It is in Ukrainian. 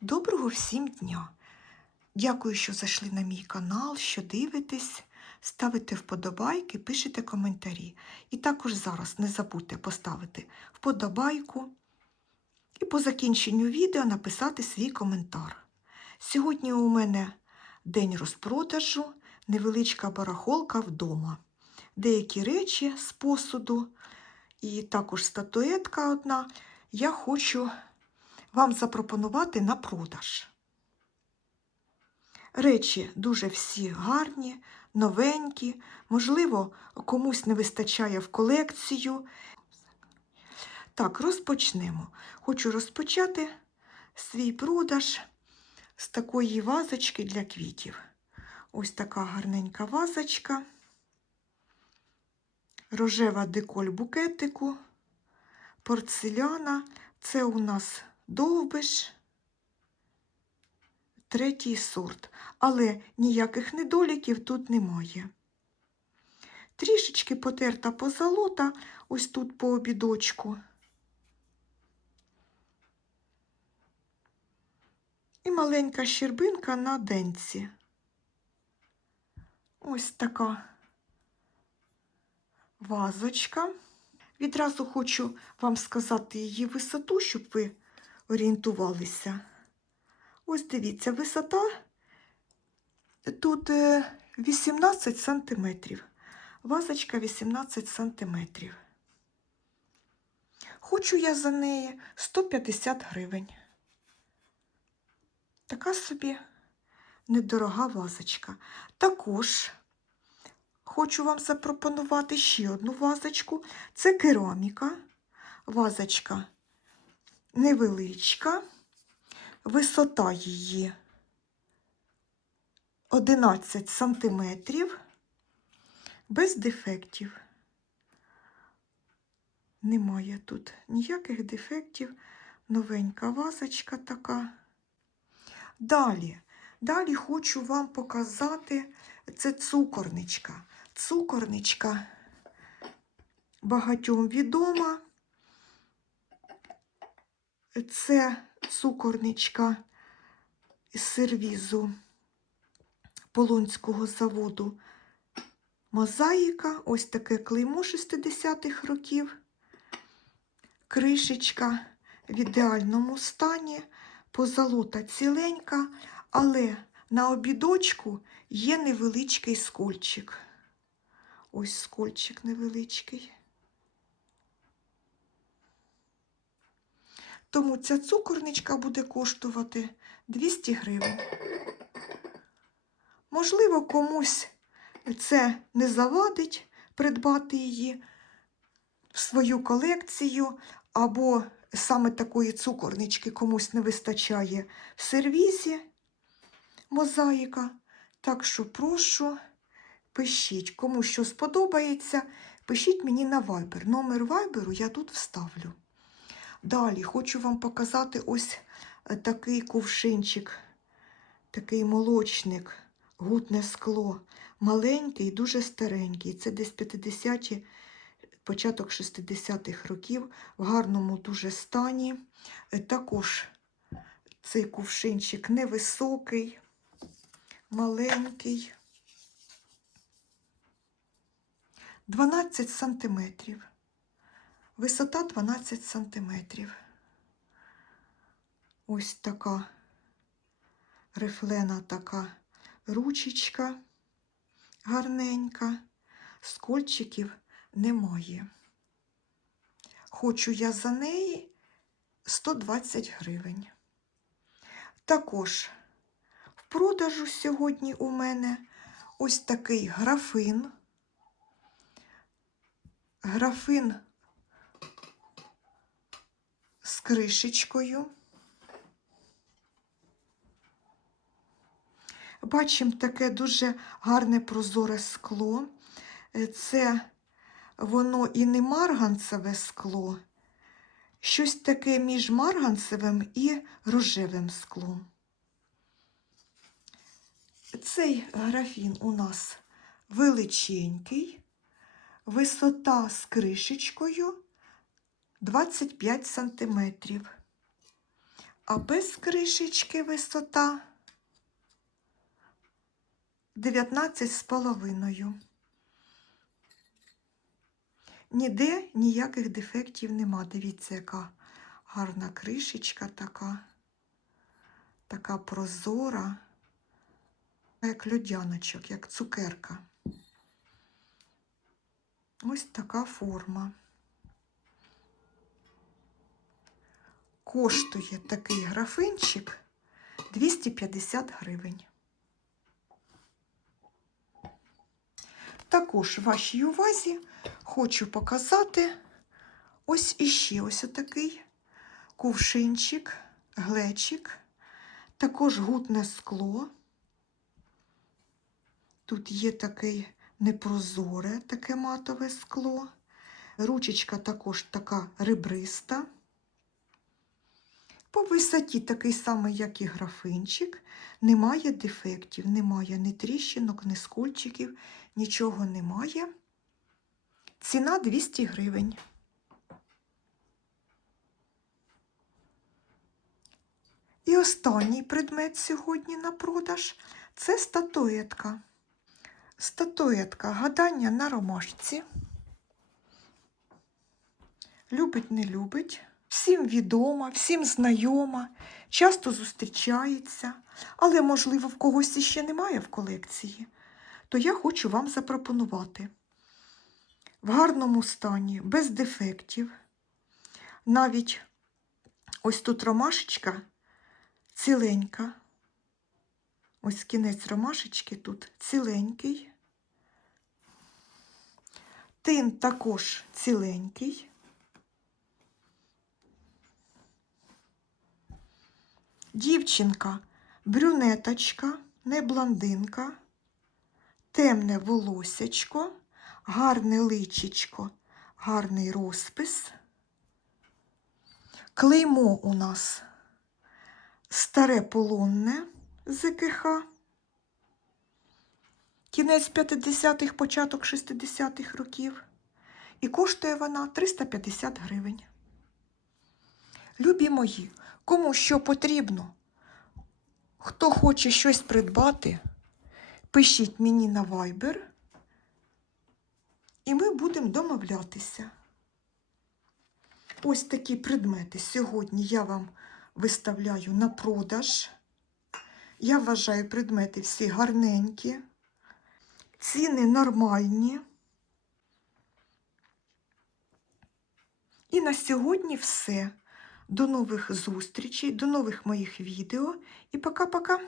Доброго всім дня! Дякую, що зайшли на мій канал, що дивитесь, ставите вподобайки, пишете коментарі. І також зараз не забудьте поставити вподобайку і по закінченню відео написати свій коментар. Сьогодні у мене день розпродажу, невеличка барахолка вдома. Деякі речі з посуду і також статуетка одна. Я хочу вам запропонувати на продаж. Речі дуже всі гарні, новенькі, можливо, комусь не вистачає в колекцію. Так, розпочнемо. Хочу розпочати свій продаж з такої вазочки для квітів. Ось така гарненька вазочка, рожева деколь букетику, порцеляна. Це у нас довбиш, третій сорт, але ніяких недоліків тут немає. Трішечки потерта позолота, ось тут по обідочку. І маленька щербинка на денці. Ось така вазочка. Відразу хочу вам сказати її висоту, щоб ви орієнтувалися. Ось дивіться, висота тут 18 сантиметрів. Вазочка 18 сантиметрів. Хочу я за неї 150 гривень. Така собі недорога вазочка. Також хочу вам запропонувати ще одну вазочку. Це кераміка. Вазочка невеличка, висота її 11 сантиметрів, без дефектів. Немає тут ніяких дефектів. Новенька вазочка така. Далі, далі хочу вам показати це цукорничка. Цукорничка багатьом відома. Це цукорничка з сервізу Полонського заводу Мозаїка. Ось таке клеймо 60-х років. Кришечка в ідеальному стані, позолота ціленька, але на обідочку є невеличкий скольчик. Ось скольчик невеличкий. Тому ця цукорничка буде коштувати 200 гривень. Можливо, комусь це не завадить придбати її в свою колекцію, або саме такої цукорнички комусь не вистачає в сервізі мозаїка. Так що прошу, пишіть, кому що сподобається, пишіть мені на Viber. Номер Viber я тут вставлю. Далі хочу вам показати ось е, такий кувшинчик, такий молочник, гутне скло. Маленький, дуже старенький. Це десь 50-ті, початок 60-х років, в гарному дуже стані. Е, Також цей кувшинчик невисокий, маленький. 12 сантиметрів. Висота 12 сантиметрів. Ось така рифлена така ручечка гарненька, скольчиків немає. Хочу я за неї 120 гривень. Також в продажу сьогодні у мене ось такий графин. Графин з кришечкою. Бачимо таке дуже гарне прозоре скло. Е, Це воно і не марганцеве скло, щось таке між марганцевим і рожевим склом. Цей графін у нас величенький, висота з кришечкою 25 сантиметрів. А без кришечки висота 19 з половиною. Ніде ніяких дефектів нема. Дивіться, яка гарна кришечка така, така прозора, як льодяночок, як цукерка. Ось така форма. Коштує такий графинчик 250 гривень. Також вашій увазі хочу показати ось іще ось такий кувшинчик, глечик, також гутне скло. Тут є такий непрозоре, таке матове скло. Ручечка також така ребриста. По висоті такий самий, як і графинчик. Немає дефектів, немає ні тріщинок, ні скольчиків, нічого немає. Ціна 200 гривень. І останній предмет сьогодні на продаж це статуетка. Статуетка гадання на ромашці. Любить, не любить. Всім відома, всім знайома, часто зустрічається, але, можливо, в когось іще немає в колекції, то я хочу вам запропонувати в гарному стані, без дефектів. Навіть ось тут ромашечка ціленька. Ось кінець ромашечки тут ціленький. Тин також ціленький. Дівчинка брюнеточка, не блондинка, темне волосячко, гарне личечко, гарний розпис. Клеймо у нас старе полонне ЗКХ. Кінець 50-х, початок 60-х років. І коштує вона 350 гривень. Любі мої, кому що потрібно, хто хоче щось придбати, пишіть мені на Viber, і ми будемо домовлятися. Ось такі предмети сьогодні я вам виставляю на продаж. Я вважаю предмети всі гарненькі, ціни нормальні. І на сьогодні все. До нових зустрічей, до нових моїх відео і пока-пока.